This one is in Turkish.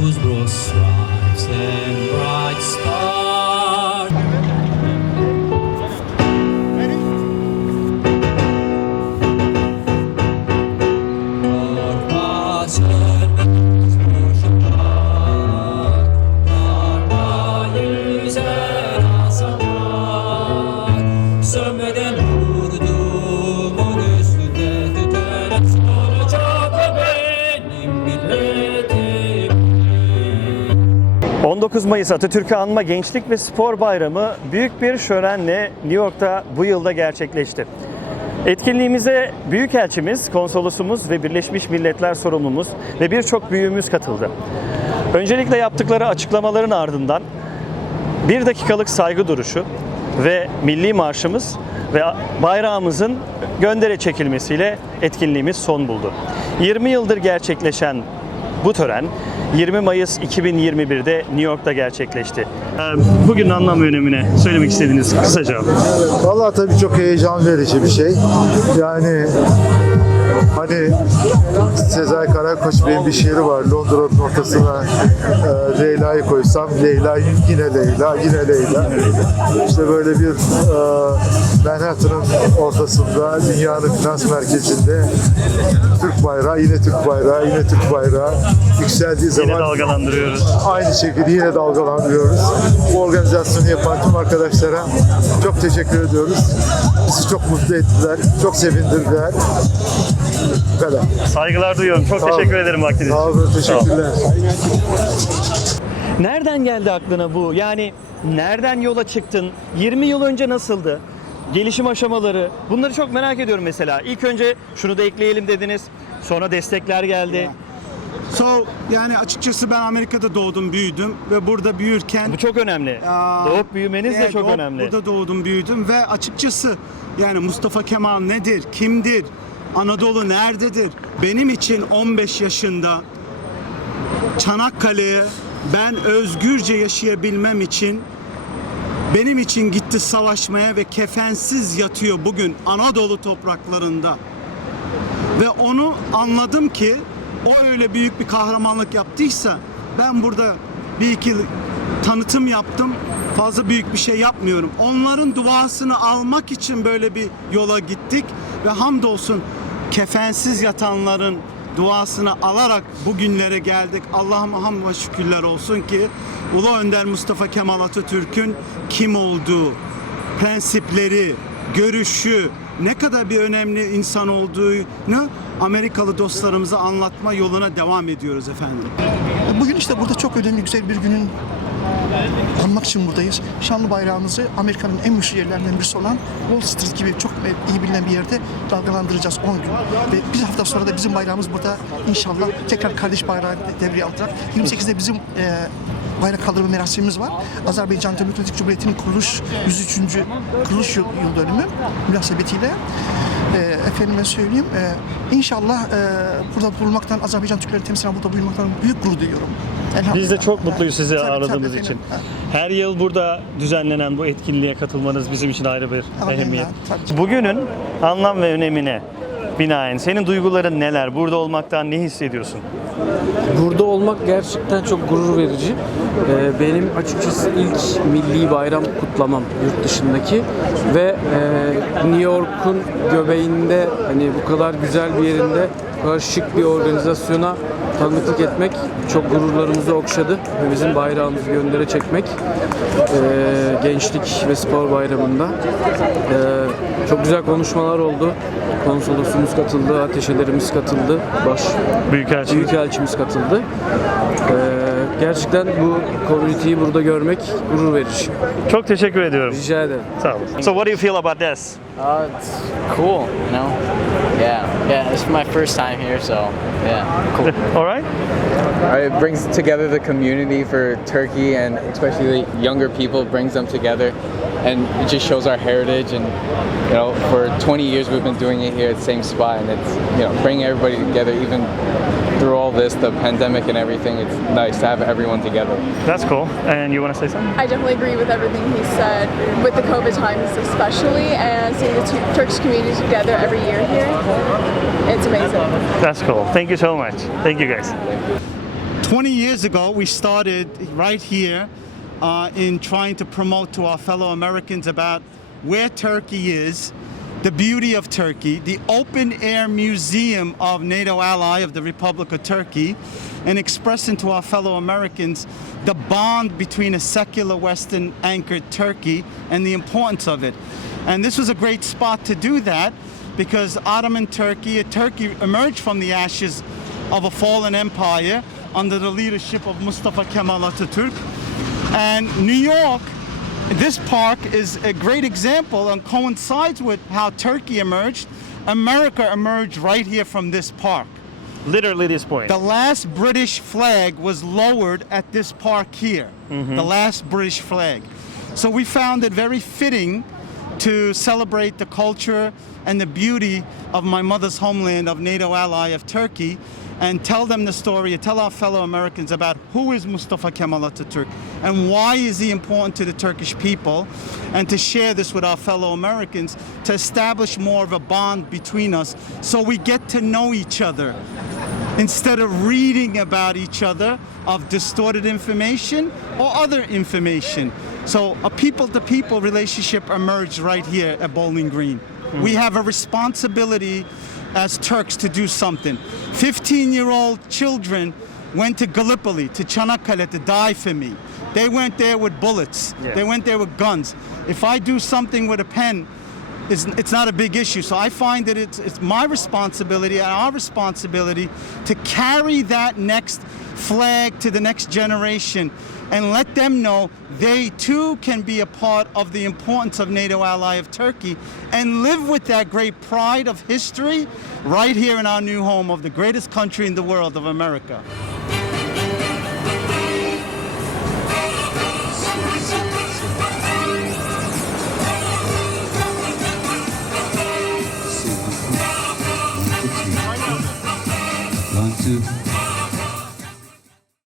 whose broad stripes and bright stars 19 Mayıs Atatürk'ü anma Gençlik ve Spor Bayramı büyük bir şölenle New York'ta bu yılda gerçekleşti. Etkinliğimize Büyükelçimiz, konsolosumuz ve Birleşmiş Milletler sorumlumuz ve birçok büyüğümüz katıldı. Öncelikle yaptıkları açıklamaların ardından bir dakikalık saygı duruşu ve milli marşımız ve bayrağımızın göndere çekilmesiyle etkinliğimiz son buldu. 20 yıldır gerçekleşen bu tören 20 Mayıs 2021'de New York'ta gerçekleşti. Bugün anlam ve önemine söylemek istediğiniz kısaca. Vallahi tabii çok heyecan verici bir şey. Yani hani Sezai Karakoç benim bir şiiri var. Londra'nın ortasına e, Leyla'yı koysam Leyla yine Leyla, yine Leyla. İşte böyle bir e, Manhattan'ın ortasında dünyanın finans merkezinde Türk bayrağı, yine Türk bayrağı, yine Türk bayrağı yükseldiği Yine zaman dalgalandırıyoruz. Aynı şekilde yine dalgalanıyoruz. Bu organizasyonu yapan tüm arkadaşlara çok teşekkür ediyoruz. Bizi çok mutlu ettiler, çok sevindirdiler. Bu kadar. Saygılar duyuyorum. Çok olun. teşekkür ederim vaktiniz için. Sağ olun, teşekkürler. Nereden geldi aklına bu? Yani nereden yola çıktın? 20 yıl önce nasıldı? Gelişim aşamaları. Bunları çok merak ediyorum mesela. İlk önce şunu da ekleyelim dediniz. Sonra destekler geldi. So yani açıkçası ben Amerika'da doğdum, büyüdüm ve burada büyürken Bu çok önemli. Aa, Doğup büyümeniz de evet, çok doğup önemli. Burada doğdum, büyüdüm ve açıkçası yani Mustafa Kemal nedir, kimdir, Anadolu nerededir? Benim için 15 yaşında Çanakkale'ye ben özgürce yaşayabilmem için benim için gitti savaşmaya ve kefensiz yatıyor bugün Anadolu topraklarında. Ve onu anladım ki o öyle büyük bir kahramanlık yaptıysa ben burada bir iki tanıtım yaptım. Fazla büyük bir şey yapmıyorum. Onların duasını almak için böyle bir yola gittik ve hamdolsun kefensiz yatanların duasını alarak bugünlere geldik. Allah'ıma hamd şükürler olsun ki Ulu Önder Mustafa Kemal Atatürk'ün kim olduğu, prensipleri, görüşü, ne kadar bir önemli insan olduğunu Amerikalı dostlarımıza anlatma yoluna devam ediyoruz efendim. Bugün işte burada çok önemli güzel bir günün anmak için buradayız. Şanlı bayrağımızı Amerika'nın en meşhur yerlerinden birisi olan Wall Street gibi çok iyi bilinen bir yerde dalgalandıracağız 10 gün. Ve bir hafta sonra da bizim bayrağımız burada inşallah tekrar kardeş bayrağı devreye alacak. 28'de bizim e, bayrak kaldırma merasimimiz var. Azerbaycan Demokratik Cumhuriyeti'nin kuruluş 103. kuruluş yıl, yıl dönümü münasebetiyle. E, efendime söyleyeyim. E, inşallah e, burada bulunmaktan, Azerbaycan Türkleri temsilen burada bulunmaktan büyük gurur duyuyorum. Biz de çok mutluyuz sizi Tabii, tabii ağırladığımız efendim. için. Her yıl burada düzenlenen bu etkinliğe katılmanız bizim için ayrı bir Amin, ehemmiyet. tabii. Bugünün anlam ve önemine binaen senin duyguların neler? Burada olmaktan ne hissediyorsun? Burada olmak gerçekten çok gurur verici. Ee, benim açıkçası ilk milli bayram kutlamam yurt dışındaki ve e, New York'un göbeğinde hani bu kadar güzel bir yerinde kadar şık bir organizasyona tanıklık etmek çok gururlarımızı okşadı ve bizim bayrağımızı göndere çekmek e, gençlik ve spor bayramında E, çok güzel konuşmalar oldu. Konsolosumuz katıldı, ateşelerimiz katıldı, baş Büyükelçi. Büyükelçimiz katıldı. Ee, gerçekten bu community'yi burada görmek gurur verici. Çok teşekkür ediyorum. Rica ederim. Sağ olun. So what do you feel about this? Uh, it's cool, you know. Yeah, yeah. This is my first time here, so yeah, cool. All right? It brings together the community for Turkey and especially the younger people, brings them together. And it just shows our heritage. And, you know, for 20 years we've been doing it here at the same spot. And it's, you know, bringing everybody together even through all this, the pandemic and everything, it's nice to have everyone together. That's cool. And you want to say something? I definitely agree with everything he said, with the COVID times especially, and seeing the two Turkish community together every year here. It's amazing. That's cool. Thank you so much. Thank you guys. 20 years ago, we started right here uh, in trying to promote to our fellow Americans about where Turkey is, the beauty of Turkey, the open air museum of NATO ally of the Republic of Turkey, and expressing to our fellow Americans the bond between a secular Western anchored Turkey and the importance of it. And this was a great spot to do that because Ottoman Turkey, a Turkey emerged from the ashes of a fallen empire under the leadership of Mustafa Kemal Atatürk. And New York, this park is a great example and coincides with how Turkey emerged. America emerged right here from this park. Literally this point. The last British flag was lowered at this park here. Mm-hmm. The last British flag. So we found it very fitting to celebrate the culture and the beauty of my mother's homeland of NATO ally of Turkey and tell them the story, tell our fellow Americans about who is Mustafa Kemal Atatürk and why is he important to the Turkish people and to share this with our fellow Americans to establish more of a bond between us so we get to know each other instead of reading about each other of distorted information or other information. So a people to people relationship emerged right here at Bowling Green. Hmm. We have a responsibility as Turks to do something. 15 year old children went to Gallipoli, to Çanakkale to die for me. They went there with bullets. Yeah. They went there with guns. If I do something with a pen, it's, it's not a big issue. So I find that it's, it's my responsibility and our responsibility to carry that next flag to the next generation and let them know they too can be a part of the importance of NATO ally of Turkey and live with that great pride of history right here in our new home of the greatest country in the world of America.